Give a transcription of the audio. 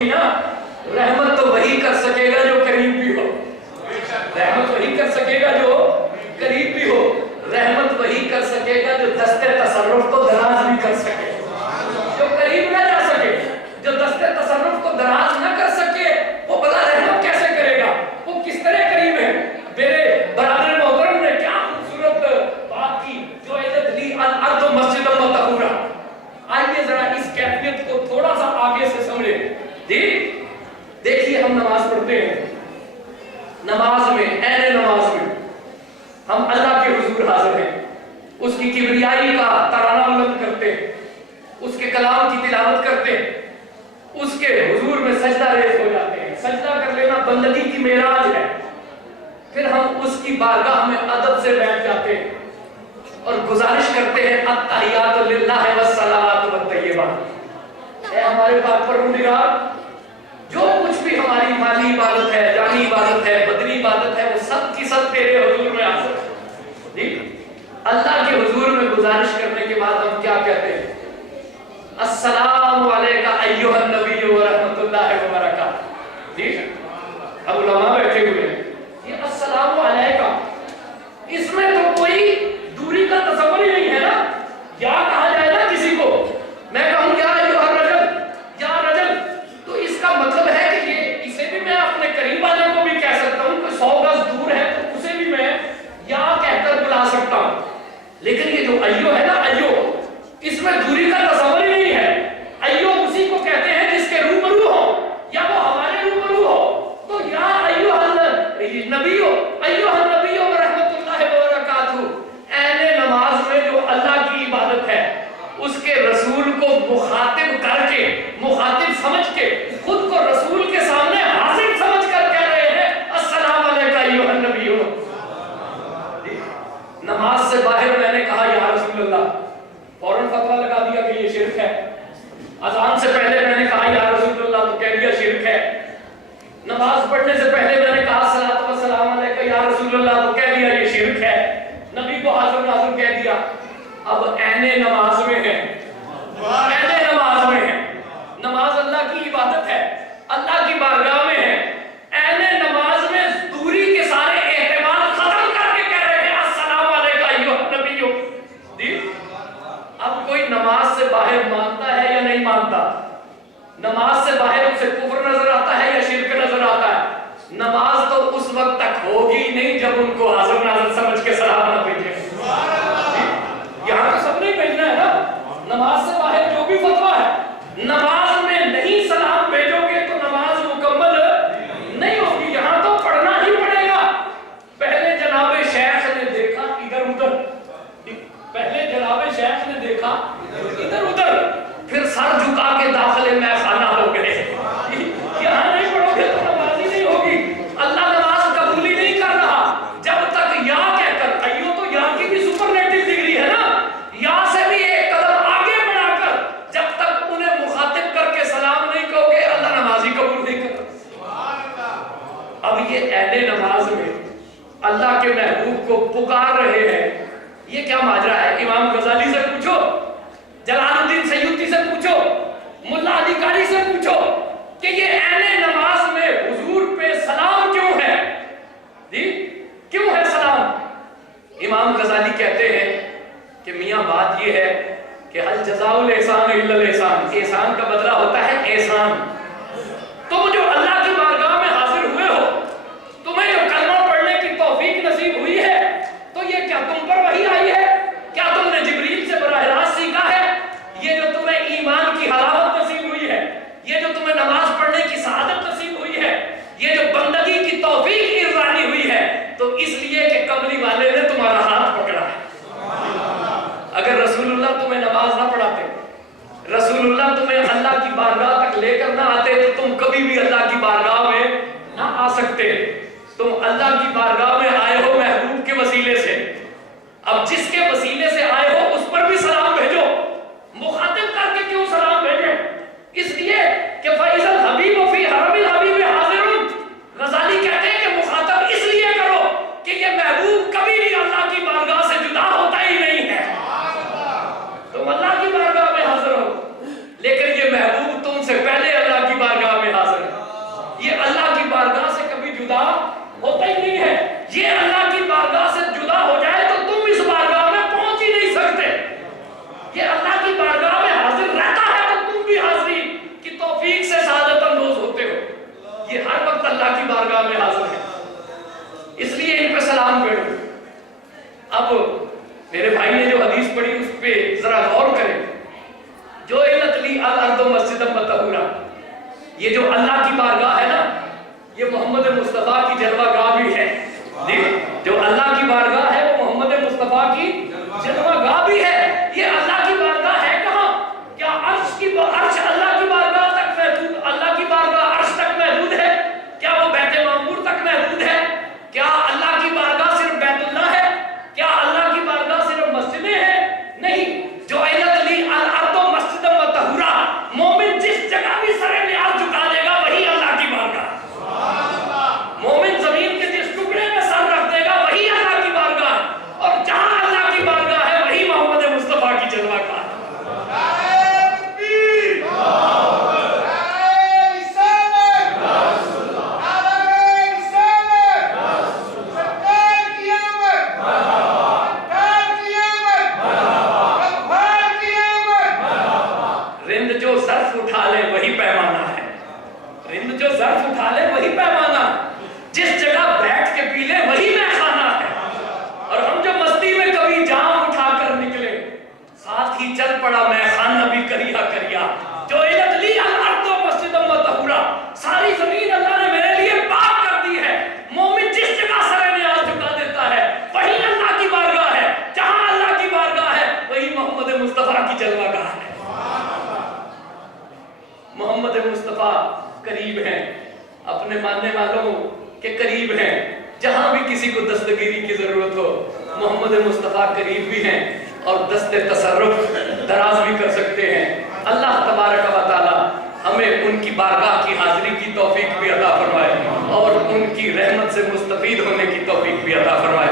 رحمت تو وہی کر سکے گا جو قریب بھی ہو، رحمت وہی کر سکے گا جو قریب بھی ہو، رحمت وہی کر سکے گا جو دستے تصرف کو دراز بھی کر سکے، جو قریب نہ جا سکے، جو دستے تصرف کو دراز نہ کر سکے، وہ بلا رحمت کیسے کرے گا؟ وہ کس طرح قریب ہے؟ میرے برادر محترم نے کیا خوبصورت بات کی، جو عزت لی الارض مسجد و طہورا۔ آئیے ذرا اس کیفیت کو تھوڑا سا آگے سے سمجھے۔ جی دیکھیے، ہم نماز پڑھتے ہیں، نماز میں عین نماز میں ہم اللہ کے حضور حاضر ہیں، اس کی کبریائی کا ترانہ بلند کرتے ہیں، اس کے کلام کی تلاوت کرتے ہیں، اس کے حضور میں سجدہ ریز ہو جاتے ہیں۔ سجدہ کر لینا بندگی کی معراج ہے۔ پھر ہم اس کی بارگاہ میں ادب سے بیٹھ جاتے ہیں اور گزارش کرتے ہیں التحیات للہ والصلوات والطیبات۔ اے ہمارے پاک پروردگار، جو کچھ بھی ہماری مالی عبادت ہے، جانی عبادت ہے، بدنی عبادت ہے، وہ سب کی سب تیرے حضور میں حاضر ہے۔ ٹھیک؟ اللہ کے حضور میں گزارش کرنے کے بعد ہم کیا کہتے ہیں؟ السلام علیکہ ایھا النبی ورحمۃ اللہ وبرکاتہ۔ ٹھیک؟ اب علماء بیٹھے ہوئے ہیں، یہ السلام علیکہ، اس میں تو کوئی دوری کا تصور ہی نہیں ہے نا۔ یا کہا جائے نا کسی کو، میں کہوں یا ایھا الرجل، یا رجل، تو اس کا مطلب ہے کہ یہ اسے بھی میں اپنے قریب والے کو بھی کہہ سکتا ہوں، کوئی 100 گز دور ہے تو اسے بھی میں یا کہہ کر بلا سکتا ہوں۔ لیکن یہ جو ایو ہے نا، ایو، اس میں دوری کا تصور ہی نہیں ہے۔ ایو اسی کو کہتے ہیں جس کے روبرو ہو یا وہ ہمارے روبرو ہو۔ تو یا ایو النبی ہو، ایو النبی ورحمۃ اللہ وبرکاتہ، عین نماز میں جو اللہ کی عبادت ہے، اس کے رسول کو مخاطب کر کے، مخاطب سمجھ کے، خود کو رسول کے سامنے حاضر سمجھ کر کہہ رہے ہیں السلام علیکہ ایھا النبی۔ نماز سے باہر میں نے کہا یا رسول اللہ، فوراً فتویٰ لگا دیا کہ یہ شرک ہے۔ اذان سے پہلے میں نے کہا یا رسول اللہ تو کہہ دیا شرک ہے۔ نماز پڑھنے سے پہلے میں نے کہا الصلاۃ والسلام علیکہ یا رسول اللہ تو کہہ دیا یہ شرک ہے، نبی کو حاضر ناظر کہہ دیا۔ اب عین نماز میں ہے، عین نماز میں ہے، نماز اللہ کی عبادت ہے، اللہ کی بارگاہ میں ہے، عین نماز میں دوری کے سارے احتمال ختم کر کے کہہ رہے ہیں السلام علیکہ ایھا النبی۔ جی اب کوئی نماز سے باہر مانتا ہے یا نہیں مانتا؟ نماز سے باہر اسے کفر نظر آتا ہے یا شرک نظر آتا ہے؟ نماز تو اس وقت تک ہوگی نہیں جب ان کو حاضر ناظر سمجھ کے سلام نہ بھیجیں۔ یہاں تو سب نے بھیجنا ہے نا۔ نماز سے باہر جو بھی فتویٰ ہے، نماز میں نہیں سلام بھیجو گے تو نماز مکمل نہیں ہوگی۔ یہاں تو پڑھنا ہی پڑے گا۔ پہلے جناب شیخ نے دیکھا ادھر ادھر، پہلے جناب شیخ نے دیکھا ادھر ادھر، پھر سر جھکا کے داخلے میں خانہ ہو گئے۔ یہاں نہیں پڑھو گے تو نماز ہی نہیں ہوگی۔ اللہ نماز قبول ہی نہیں کر رہا جب تک یا کہہ کر، ایو تو یا کی بھی سپرلیٹو ڈگری ہے نا، یا سے بھی ایک قدم آگے بڑھا کر جب تک انہیں مخاطب کر کے سلام نہیں کہو گے، اللہ نماز ہی قبول نہیں کرتا۔ اب یہ عین نماز میں اللہ کے محبوب کو پکار رہے ہیں، یہ کیا ماجرا ہے؟ امام غزالی سے پوچھو، جلال الدین سیوطی سے پوچھو، ملا علی قاری سے پوچھو کہ یہ عین نماز میں حضور پہ سلام کیوں ہے؟ جی کیوں ہے سلام؟ امام غزالی کہتے ہیں کہ میاں بات یہ ہے کہ هل جزاء الاحسان الا الاحسان، احسان کا بدلہ ہوتا ہے احسان۔ تم جو اللہ کی بارگاہ میں حاضر ہوئے ہو، تمہیں جو کلمہ پڑھنے کی توفیق نصیب ہوئی ہے، تو یہ کیا تم پر وحی آئی ہے؟ کیا تم نے جبریل سے براہ راست سیکھا ہے؟ یہ جو تمہیں ایمان کی حلاوت نصیب ہوئی ہے، یہ جو تمہیں نماز پڑھنے کی سعادت نصیب ہوئی ہے، یہ جو بندگی کی توفیق ارزانی ہوئی ہے، تو اس لیے کہ قبلی والے نے تمہارا ہاتھ پکڑا ہے۔ اگر رسول اللہ تمہیں نماز نہ پڑھاتے، رسول اللہ تمہیں اللہ کی بارگاہ تک لے کر نہ آتے، تو تم کبھی بھی اللہ کی بارگاہ میں نہ آ سکتے۔ تم اللہ کی بارگاہ میں آئے ہو محبوب کے وسیلے سے، اب جس کے وسیلے سے آئے ہو اس پر بھی سلام بھیجو۔ مخاطب کر کے کیوں سلام بھیجیں؟ اس لیے کہ فَإِذَا الْحَبِيبُ فِي حَرَمِ الْحَبِيبِ حَاضِرٌ۔ غزالی کہتے ہیں کہ مخاطب اس لیے کرو کہ یہ محبوب کبھی بھی اللہ کی بارگاہ سے جدا ہوتا ہی نہیں ہے۔ تم اللہ کی بارگاہ میں حاضر ہو، لیکن یہ محبوب تم سے پہلے اللہ کی بارگاہ میں جدا ہوتا ہی نہیں ہے. یہ اللہ کی بارگاہ سے جدا ہو جائے تو تم اس بارگاہ میں پہنچ ہی نہیں سکتے. یہ اللہ کی بارگاہ میں حاضر رہتا ہے تو تم بھی حاضری کی توفیق سے سعادت اندوز ہوتے ہو. یہ ہر وقت اللہ کی بارگاہ میں حاضر ہے، اس لیے ان پہ سلام پڑھو. اب میرے بھائی نے جو حدیث پڑھی اس پہ ذرا غور کریں. جو لی الارض مسجدا وطہورا، یہ جو اللہ کی بارگاہ ہے نا، یہ محمد مصطفیٰ کی جلوہ گاہ بھی ہے. جو اللہ کی بارگاہ ہے وہ محمد مصطفیٰ کی جلوہ گاہ بھی ہے. یہ اللہ کی بارگاہ ہے کہاں؟ کیا عرش اللہ کی بارگاہ تک محدود، اللہ کی بارگاہ عرش تک محدود ہے؟ کیا وہ بیت معمور تک محدود ہے؟ کیا اللہ کی بارگاہ صرف بیت اللہ ہے؟ کیا اللہ کی بارگاہ صرف مسجدیں ہیں؟ نہیں. جو لی الارض مسجدا وطہورا، مومن جس جگہ بھی سر نیاز جھکا دے گا وہی اللہ کی بارگاہ. مومن زمین کے جس ٹکڑے میں سر رکھ دے گا وہی اللہ کی بارگاہ، اور جہاں اللہ کی بارگاہ ہے وہی محمد مصطفیٰ کی جلوہ گاہ. جس جگہ بیٹھ کے پی لے وہی میں کھانا ہے. اور ہم جو مستی میں کبھی جام اٹھا کر نکلے، ساتھ ہی چل پڑا میں خانہ بھی کریا کریا. جو لی الارض مسجدا وطہورا، ساری زمین اللہ نے میرے لیے پاک کر دی ہے. مومن جس جگہ سر نیاز جھکا دیتا ہے وہی اللہ کی بارگاہ ہے. جہاں اللہ کی بارگاہ ہے وہی محمد مصطفیٰ کی جلوہ گاہ ہے. محمد مصطفیٰ قریب ہیں، اپنے ماننے والوں کے قریب ہیں. جہاں بھی کسی کو دستگیری کی ضرورت ہو محمد مصطفیٰ قریب بھی ہیں اور دست تصرف دراز بھی کر سکتے ہیں. اللہ تبارک و تعالی ہمیں ان کی بارگاہ کی حاضری کی توفیق بھی عطا فرمائے اور ان کی رحمت سے مستفید ہونے کی توفیق بھی عطا فرمائے.